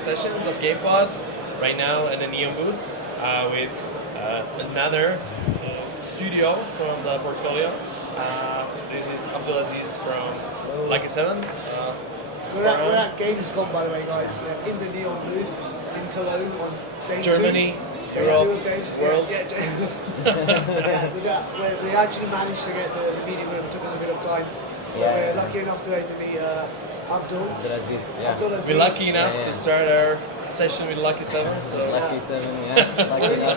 second sessions of GamePod right now in the Neom booth with another studio from the portfolio. This is Abdulaziz from Lucky 7. We're at Gamescom, by the way, guys, in the Neom booth in Cologne on day Germany, 2. Europe, Day 2 of Games. world. We actually managed to get the meeting room. It took us a bit of time. We're lucky enough today to meet Abdulaziz, yeah. Abdulaziz. We're lucky enough to start our session with Lucky 7. So Lucky 7, yeah.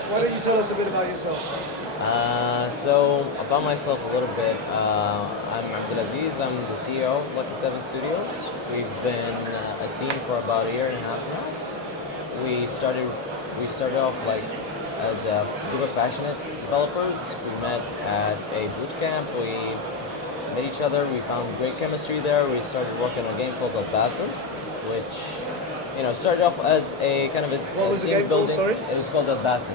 Why don't you tell us a bit about yourself? So about myself a little bit. I'm Abdulaziz. I'm the CEO of Lucky 7 Studios. We've been a team for about a year and a half now. We started off like as a group of passionate developers. We met at a boot camp. We met each other. We found great chemistry there. We started working on a game called Ep6, which started off as a kind of a what was the team game called? building. Sorry. It was called Ep6.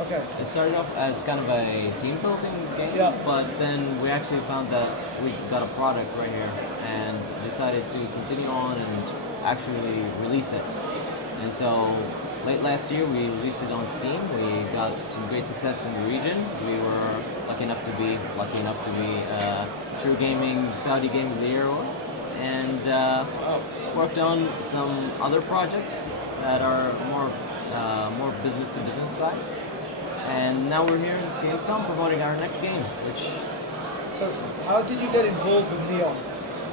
Okay. It started off as kind of a team building game, but then we actually found that we got a product right here and decided to continue on and actually release it. And so late last year we released it on Steam. We got some great success in the region. We were lucky enough to be True Gaming Saudi Game of the Year award, and worked on some other projects that are more business to business side. And now we're here at Gamescom promoting our next game, which... So, how did you get involved with Neom?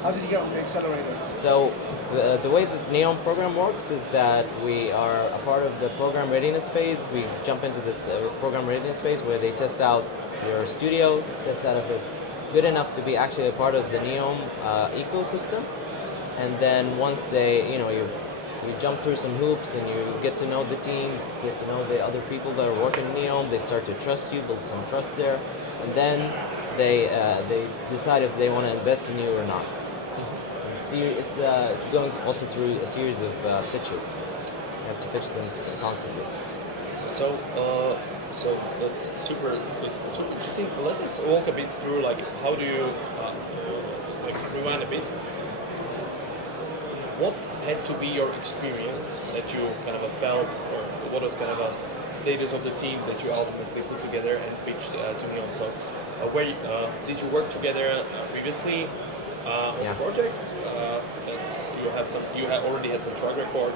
How did you get on the accelerator? So, the way that the Neom program works is that we are a part of the program readiness phase. We jump into this program readiness phase where they test out your studio, test out if it's good enough to be actually a part of the Neom ecosystem. And then once you jump through some hoops and you get to know the teams, get to know the other people that are working in Neom. They start to trust you, build some trust there, and then they decide if they want to invest in you or not. It's going also through a series of pitches. You have to pitch them constantly. So that's super interesting. Let us walk a bit through how do you rewind a bit. What had to be your experience that you kind of felt, or what was kind of a status of the team that you ultimately put together and pitched to Neom? So, where did you work together previously on a project? That you have already had some track record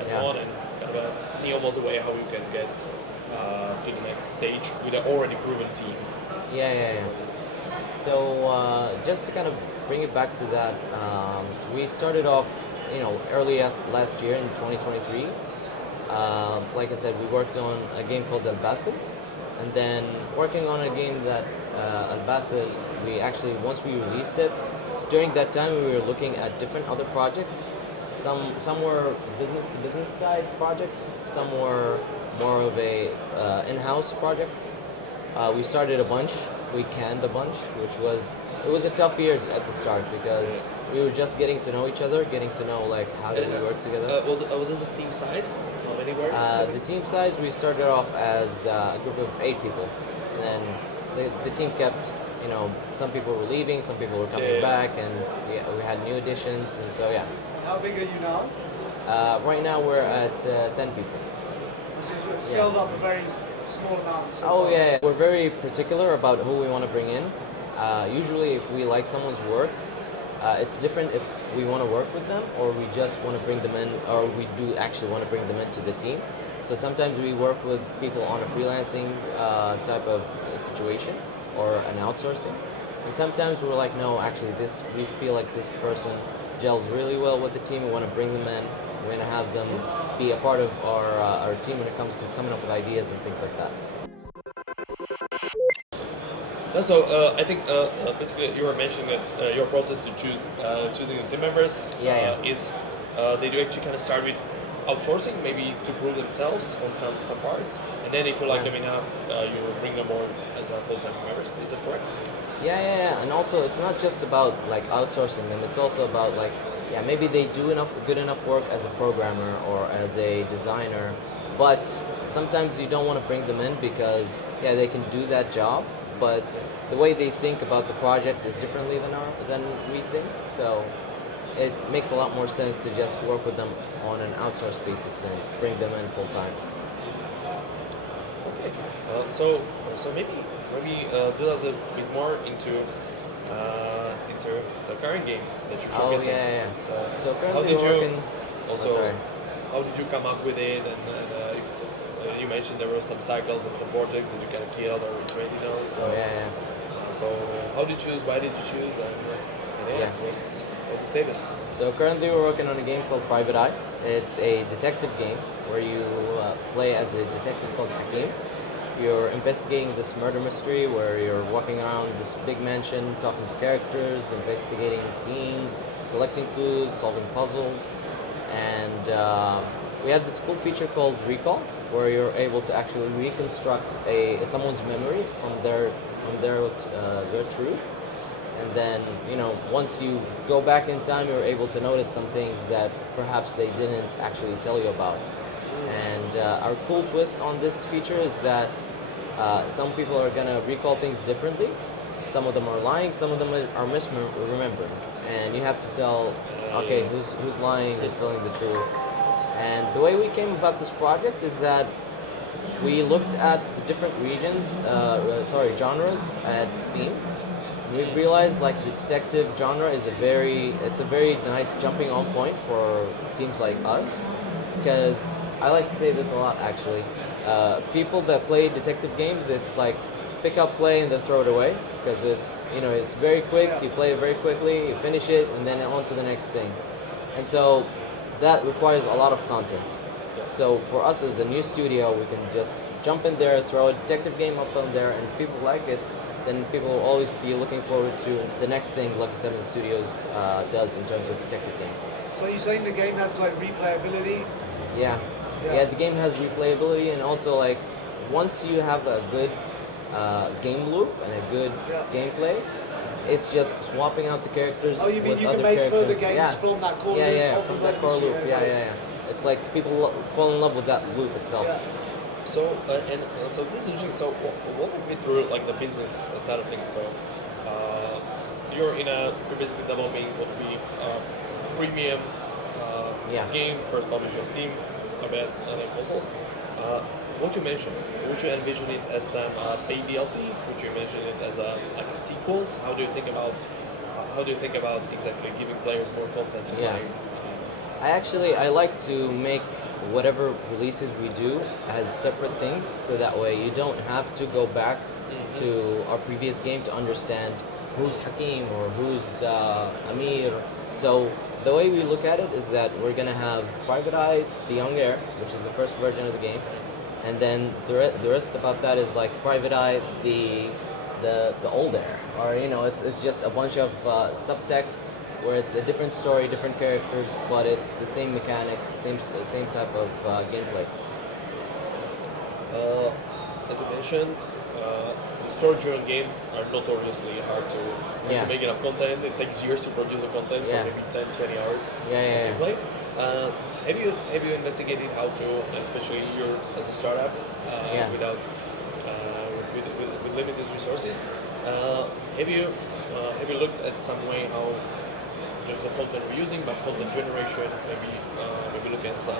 and so on, and kind of Neom was a way how you can get to the next stage with an already proven team. Yeah. So just to kind of bring it back to that, we started off, early last year in 2023. Like I said, we worked on a game called Ep6, and then working on a game that Ep6, we actually, once we released it, during that time we were looking at different other projects. Some were business to business side projects, some were more of a in-house projects. We started a bunch, we canned a bunch, it was a tough year at the start because we were just getting to know each other, getting to know how do we work together. What is the team size? How many were? The team size, we started off as a group of 8 people, and then the team kept, some people were leaving, some people were coming back, and we had new additions, and so yeah. How big are you now? Right now we're at 10 people. So you've scaled up a very small amount so far. Yeah. We're very particular about who we want to bring in. Usually if we like someone's work, it's different if we want to work with them or we just want to bring them in, or we do actually want to bring them into the team. So sometimes we work with people on a freelancing type of situation or an outsourcing. And sometimes we're like, no, actually we feel like this person gels really well with the team. We want to bring them in. We're going to have them be a part of our team when it comes to coming up with ideas and things like that. So I think basically you were mentioning that your process to choosing the team members is they do actually kind of start with outsourcing, maybe to prove themselves on some parts, and then if you like them enough, you bring them on as full-time members. Is that correct? Yeah. And also, it's not just about outsourcing them. It's also about maybe they do good enough work as a programmer or as a designer, but sometimes you don't want to bring them in because they can do that job, but the way they think about the project is differently than we think. So it makes a lot more sense to just work with them on an outsourced basis than bring them in full time. Okay. So maybe drill us a bit more into the current game that you're Oh showcasing. yeah, yeah. So how currently did we're you working. also? Sorry. How did you come up with it? And if you mentioned there were some cycles and some projects that you kind of killed or retrained on. So Oh yeah, yeah. so how did you choose? Why did you choose? And Yeah. what's the status? So currently we're working on a game called Private Eye. It's a detective game where you play as a detective called Hakim. You're investigating this murder mystery where you're walking around this big mansion, talking to characters, investigating scenes, collecting clues, solving puzzles, and we have this cool feature called Recall, where you're able to actually reconstruct someone's memory from their truth. And then, once you go back in time, you're able to notice some things that perhaps they didn't actually tell you about. And our cool twist on this feature is that some people are gonna recall things differently. Some of them are lying, some of them are misremembering. And you have to tell, okay, who's lying, who's telling the truth. And the way we came about this project is that we looked at the different genres at Steam. We've realized like the detective genre is it's a very nice jumping on point for teams like us, because I like to say this a lot actually. People that play detective games, it's like pick up, play, and then throw it away, because it's very quick. You play it very quickly, you finish it, and then on to the next thing. And so that requires a lot of content. So for us as a new studio, we can just jump in there, throw a detective game up on there, and people like it. Then people will always be looking forward to the next thing Lucky 7 Studios does in terms of detective games. So you're saying the game has like replayability? Yeah. Yeah, the game has replayability, and also like once you have a good game loop and a good gameplay, it's just swapping out the characters. Oh, you mean with you other can make characters. further games from that core loop? Yeah, from that core loop. Yeah. It's like people fall in love with that loop itself. Yeah. So so this is interesting. So walk us me through like the business side of things. So you're basically developing what would be a premium game, first published on Steam, I bet, and then consoles. Would you envision it as some paid DLCs? Would you envision it as like sequels? How do you think about exactly giving players more content to play? I like to make whatever releases we do as separate things, so that way you don't have to go back to our previous game to understand who's Hakim or who's Amir. So the way we look at it is that we're gonna have Private Eye, the Young Heir, which is the first version of the game, and then the rest about that is like Private Eye, the Old Heir, or it's just a bunch of subtexts where it's a different story, different characters, but it's the same mechanics, the same type of gameplay. As I mentioned, story-driven games are notoriously hard to make enough content. It takes years to produce a content for maybe 10, 20 hours gameplay. Have you investigated how to, especially you're as a startup, without with limited resources? Have you looked at some way how there's the content we're using, but content generation, maybe look at some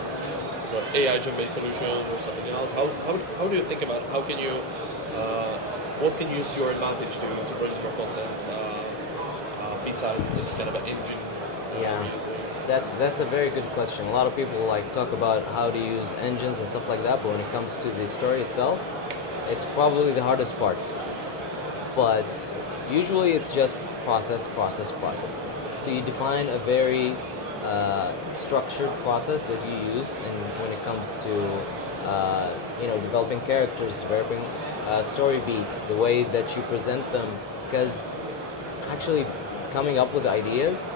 sort of AI based solutions or something else. How do you think about how can you what can you use to your advantage to produce more content besides this kind of an engine we're using? That's a very good question. A lot of people like talk about how to use engines and stuff like that, but when it comes to the story itself, it's probably the hardest part. But usually it's just process. So you define a very structured process that you use, and when it comes to developing characters, developing story beats, the way that you present them, because actually coming up with ideas,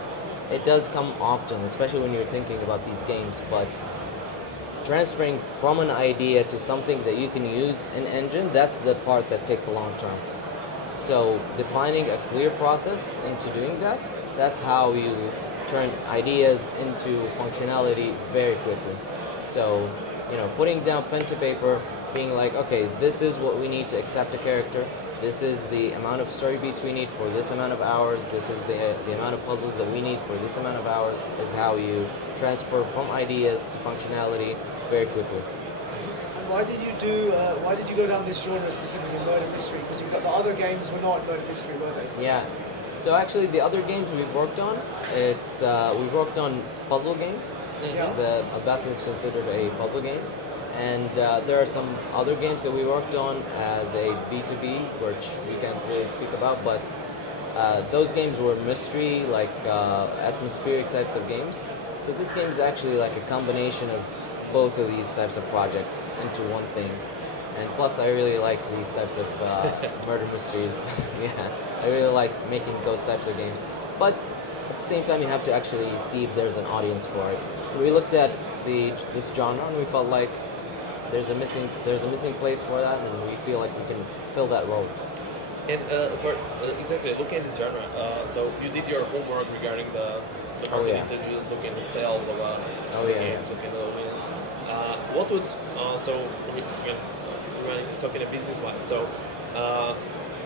it does come often, especially when you're thinking about these games, but transferring from an idea to something that you can use in engine, that's the part that takes a long term. So defining a clear process into doing that, that's how you turn ideas into functionality very quickly. So, putting down pen to paper, being like, okay, this is what we need to accept a character, this is the amount of story beats we need for this amount of hours, this is the amount of puzzles that we need for this amount of hours, is how you transfer from ideas to functionality very quickly. And why did you go down this genre specifically, murder mystery? Because the other games were not murder mystery, were they? Yeah. So actually, the other games we've worked on, we've worked on puzzle games. Yeah. The Abbasin is considered a puzzle game, and there are some other games that we worked on as a B2B, which we can't really speak about. But those games were mystery, like atmospheric types of games. So this game is actually like a combination of both of these types of projects into one thing. And plus, I really like these types of murder mysteries. Yeah, I really like making those types of games. But at the same time, you have to actually see if there's an audience for it. We looked at this genre and we felt like there's a missing place for that, and we feel like we can fill that role. And for exactly looking at this genre, so you did your homework regarding the market intelligence, looking at the sales of games, looking at the audience. What would when talking business wise, so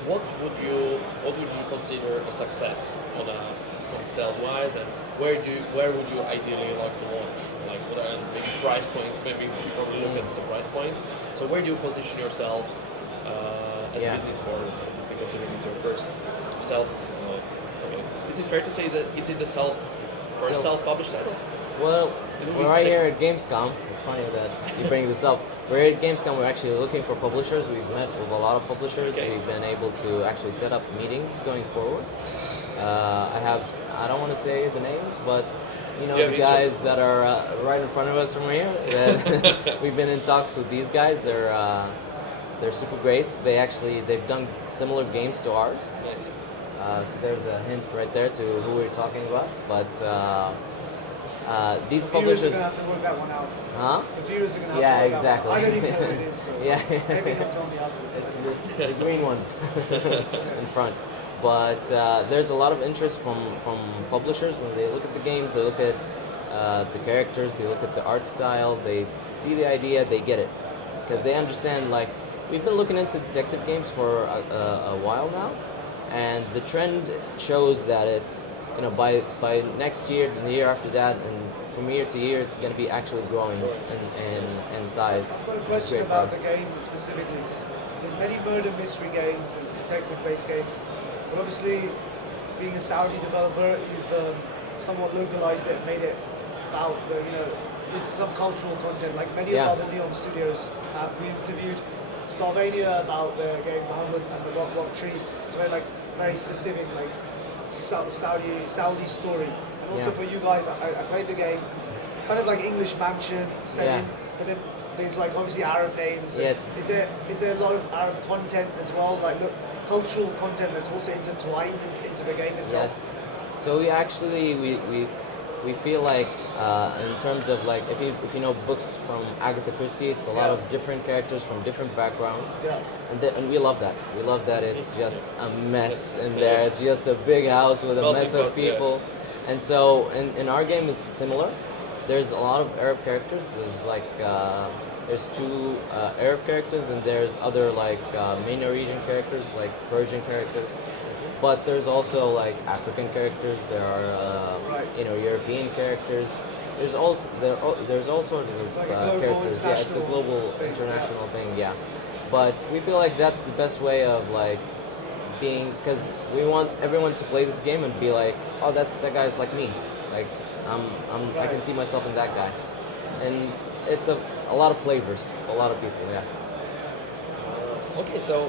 what would you consider a success on sales wise, and where would you ideally like to launch? Like what are maybe price points? Maybe you probably look at some price points. So where do you position yourselves as a business for this, considering it's your first self? Is it fair to say that is it the self-published title? Well, we're right here at Gamescom. It's funny that you bring this up. We're here at Gamescom. We're actually looking for publishers. We've met with a lot of publishers. Okay. We've been able to actually set up meetings going forward. I don't want to say the names, but you know the guys that are right in front of us from here. We've been in talks with these guys. They're super great. They've done similar games to ours. Nice. So there's a hint right there to who we're talking about. But these The viewers are publishers, going to have to work that one out. huh? The viewers are going to have to work exactly. that one out. I don't even know who it is, so Yeah. maybe he'll tell me afterwards. It's the green one in front. But there's a lot of interest from publishers when they look at the game. They look at the characters, they look at the art style, they see the idea, they get it, because they understand. Like, we've been looking into detective games for a while now, and the trend shows that it's, you know, by next year and the year after that, and from year to year, it's going to be actually growing in size. I've got a question about the game specifically. There's many murder mystery games and detective-based games, but obviously, being a Saudi developer, you've somewhat localized it, made it about the, you know, this subcultural content. Like many of the other Neom studios have. We interviewed Slovenia about the game Muhammad and the Rock Tree. It's very specific, like Saudi story. And also for you guys, I played the game. It's kind of like English mansion setting, but then there's like obviously Arab names. Yes. Is there a lot of Arab content as well? Like cultural content that's also intertwined into the game itself. Yes. So we actually we feel like in terms of like if you know books from Agatha Christie, it's a lot of different characters from different backgrounds. Yeah. And we love that. We love that it's just a mess in there. It's just a big house with a mess of people. And so in our game it's similar. There's a lot of Arab characters. There's like there's two Arab characters, and there's other like main Norwegian characters, like Persian characters. But there's also like African characters. There are European characters. There's all sorts of like characters. Yeah, it's a global international thing. Yeah, but we feel like that's the best way of like being, because we want everyone to play this game and be like, oh, that guy's like me. Like I can see myself in that guy, and it's a lot of flavors, a lot of people. Yeah. Okay, so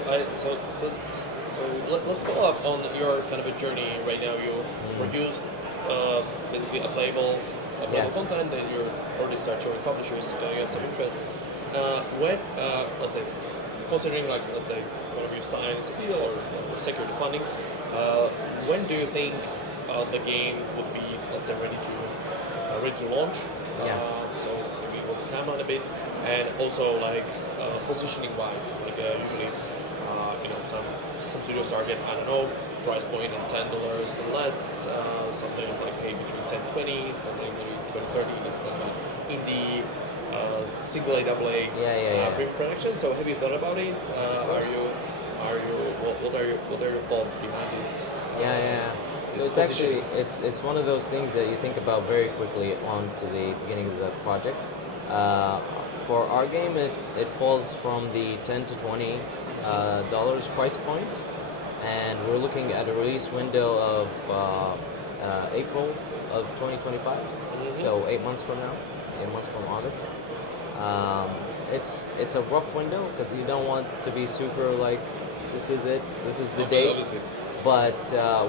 let's follow up on your kind of a journey right now. You produced basically a playable content, and you already start showing publishers. You have some interest. When let's say, considering like let's say whenever you sign a deal or secure the funding, when do you think the game would be, let's say, ready to launch? So maybe what's the timeline a bit, and also like positioning wise, like usually some studios target, I don't know, price point in $10 and less. Sometimes like between 10-20, something between 20-30 is kind of indie single AAA production. So have you thought about it? are you? What are your thoughts behind this? Yeah. So This it's position. actually it's one of those things that you think about very quickly on to the beginning of the project. Uh, for our game, it falls from the 10 to 20 dollars price point, and we're looking at a release window of April of 2025. So 8 months from now, 8 months from August. Um, it's a rough window because you don't want to be super like this is it, this is the date. Obviously. But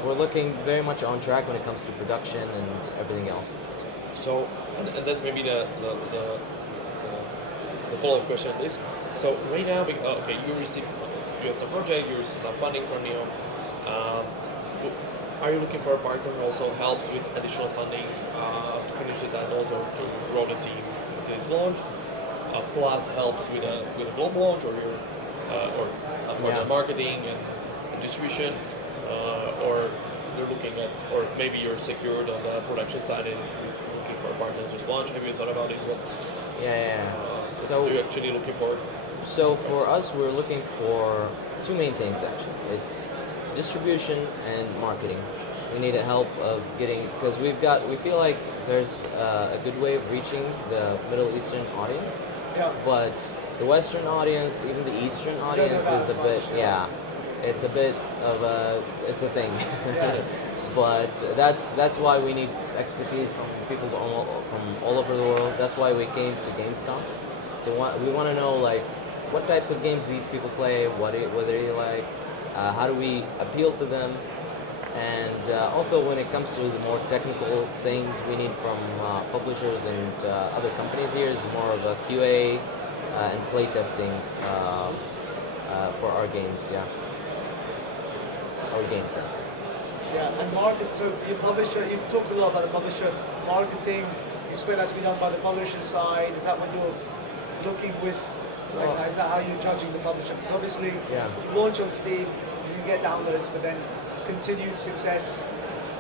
we're looking very much on track when it comes to production and everything else. So, and that's maybe the follow-up question on this. So right now, okay, you have some project, you receive some funding from Neom. Um, are you looking for a partner who also helps with additional funding to finish the titles or to grow the team until it's launched? Plus helps with a global launch for Yeah. the marketing and distribution, or you're looking at, or maybe you're secured on the production side and you're looking for a partner to just launch. Have you thought about it? Yeah. What So are you actually looking for? So for us, we're looking for two main things actually. It's distribution and marketing. We need a help of getting because we feel like there's a good way of reaching the Middle Eastern audience, Yeah. but the Western audience, even the Eastern audience, that is a much, bit yeah. it's a bit of it's a thing. Yeah. But that's why we need expertise from people from all over the world. That's why we came to Gamescom. So we want to know like what types of games these people play, what they like, how do we appeal to them, and also when it comes to the more technical things we need from publishers and other companies here is more of a QA and playtesting for our games, our game. Yeah, and market. So your publisher, you've talked a lot about the publisher marketing. You expect that to be done by the publisher side. Is that when you're looking with, like, Well- is that how you're judging the publisher? Because obviously, Yeah. if you launch on Steam, you get downloads, but then continued success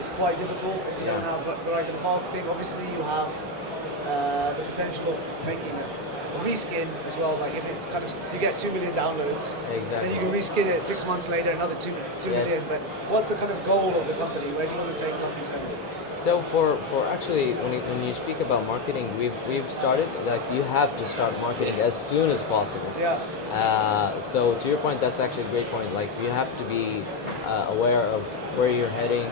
is quite difficult if you don't Yeah. have the right kind of marketing. Obviously, you have the potential of making a reskin as well. Like if it's kind of you get 2 million downloads, Exactly. then you can reskin it 6 months later, another 2 Yes. million. But what's the kind of goal of the company? Where do you want to take Lucky 7? So for actually when you speak about marketing, we've started like you have to start marketing as soon as possible. Yeah. So to your point, that's actually a great point. Like you have to be aware of where you're heading.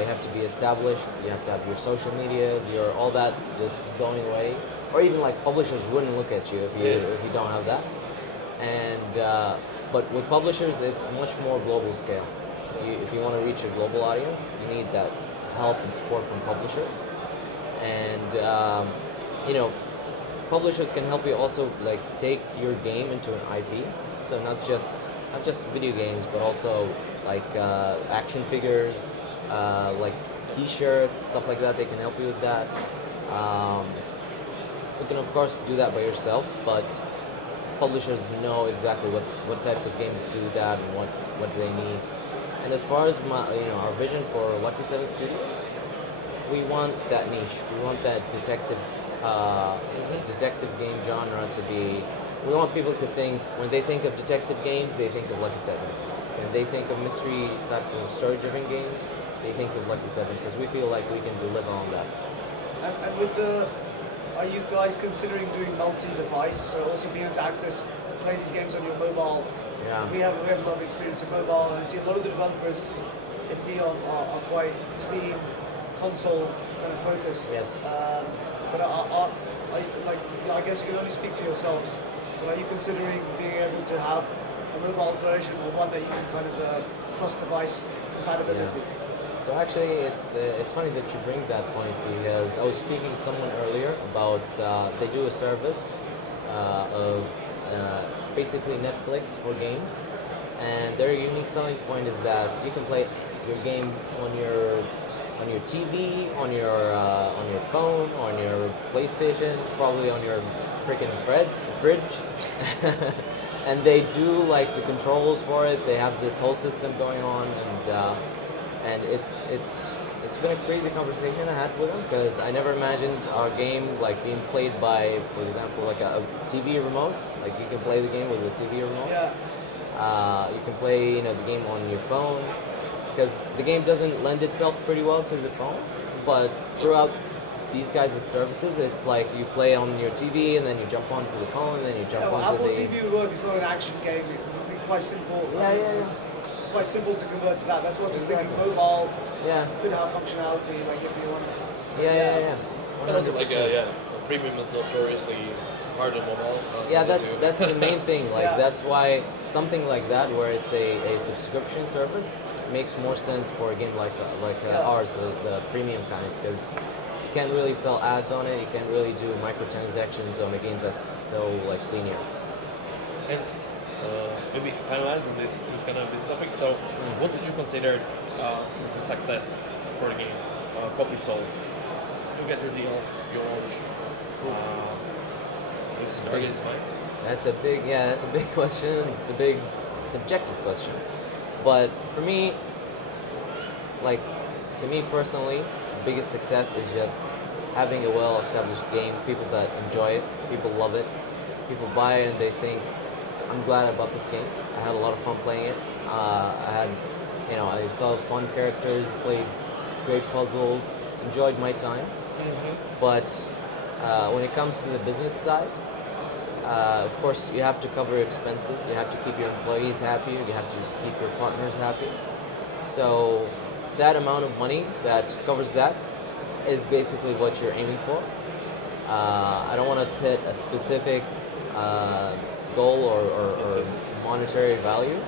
You have to be established. You have to have your social medias, your all that just going away. Or even like publishers wouldn't look at you if you don't have that. And but with publishers, it's much more global scale. If you want to reach a global audience, you need that help and support from publishers. And publishers can help you also like take your game into an IP. So not just video games, but also like action figures, like T-shirts, stuff like that. They can help you with that. You can of course do that by yourself, but publishers know exactly what types of games do that and what they need. And as far as our vision for Lucky 7 Studios, we want that niche. We want that detective game genre to be. We want people to think when they think of detective games, they think of Lucky 7. When they think of mystery type of story-driven games, they think of Lucky 7 because we feel like we can deliver on that. And with are you guys considering doing multi-device, so also being able to play these games on your mobile? Yeah. We have a lot of experience in mobile, and I see a lot of the developers in Neom are quite Steam console kind of focused. Yes. But I guess you can only speak for yourselves. But are you considering being able to have a mobile version or one that you can kind of cross-device compatibility? Yeah. So actually, it's funny that you bring that point because I was speaking to someone earlier about they do a service of basically Netflix for games, and their unique selling point is that you can play your game on your TV, on your phone, on your PlayStation, probably on your freaking fridge, and they do like the controls for it. They have this whole system going on, and it's been a crazy conversation I had with them because I never imagined our game like being played by, for example, like a TV remote. Like you can play the game with a TV remote. Yeah. You can play the game on your phone because the game doesn't lend itself pretty well to the phone. But throughout these guys' services, it's like you play on your TV and then you jump onto the phone and then you jump Yeah, well, onto Apple the. TV would work. It's not an action game. It would be quite simple. Yeah, It's quite simple to convert to that. That's what I was just thinking. Exactly. Mobile Yeah, could have functionality, like if you want. yeah. And also, like, 100%. premium is notoriously hard on mobile. Yeah, too. that's the main thing. Like Yeah. that's why something like that, where it's a subscription service, makes more sense for a game like Yeah. ours, the premium kind, because you can't really sell ads on it. You can't really do microtransactions on a game that's so like linear. And maybe finalizing this kind of business topic. So, what would you consider as a success for the game? Copy sold. You get your deal, you launch. With some targets in mind. That's a big question. It's a big subjective question. But for me, like to me personally, the biggest success is just having a well-established game, people that enjoy it, people love it, people buy it and they think, I'm glad I bought this game. I had a lot of fun playing it. I saw fun characters, played great puzzles, enjoyed my time. But when it comes to the business side, of course, you have to cover expenses. You have to keep your employees happy. You have to keep your partners happy. So that amount of money that covers that is basically what you're aiming for. I don't want to set a specific goal or Yes. monetary value,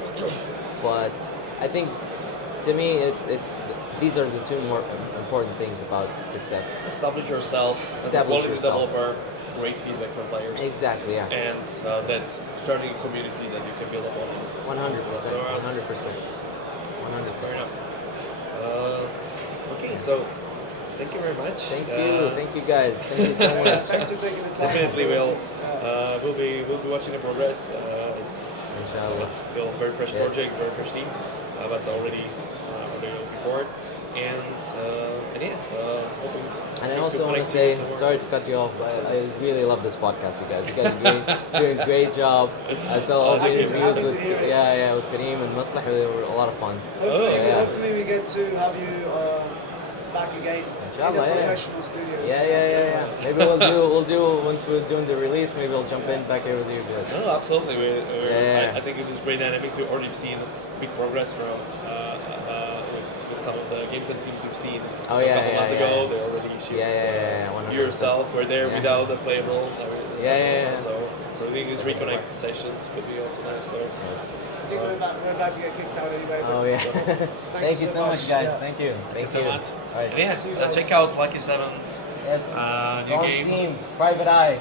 but I think to me these are the two more important things about success. Establish yourself as a Establish quality yourself. developer, great feedback from players, Exactly, yeah. and that starting a community that you can build upon. 100%. 100%. Fair enough. Okay, so thank you very much. Thank you guys. Thank you so Yeah, much. thanks for taking the time. Definitely will. Yeah. We'll be watching the progress. It's Inshallah. still a very fresh Yes. project, very fresh team, but it's already looking forward. And yeah, hoping And I to also want to connect say, some more. sorry to cut you off, but I really love this podcast, you guys. You guys are doing a great job. I saw all the Happy to- interviews happy to with hear it. with Kareem and Maslah. They were a lot of fun. Hopefully, yeah. hopefully we get to have you back again Inshallah, in a yeah. professional studio. Yeah. Maybe we'll do once we're doing the release. Maybe we'll jump in back here with you guys. No, absolutely. Yeah. I think it was great dynamics. We've already seen big progress from with some of the games and teams we've seen Oh, a yeah, couple yeah, months yeah. ago. They already issued. Yeah, 100%. You yourself were there Yeah. without a playable. Yeah. So I think these reconnect sessions could be also nice. So Yes. I think we're about to get kicked out anyway. But Oh yeah. Thank you so much, guys. Yeah. Thank you. thank you so much. All right. And yeah, See you guys. check out Lucky Sevens. Yes. New Go on game. Steam. Private Eye.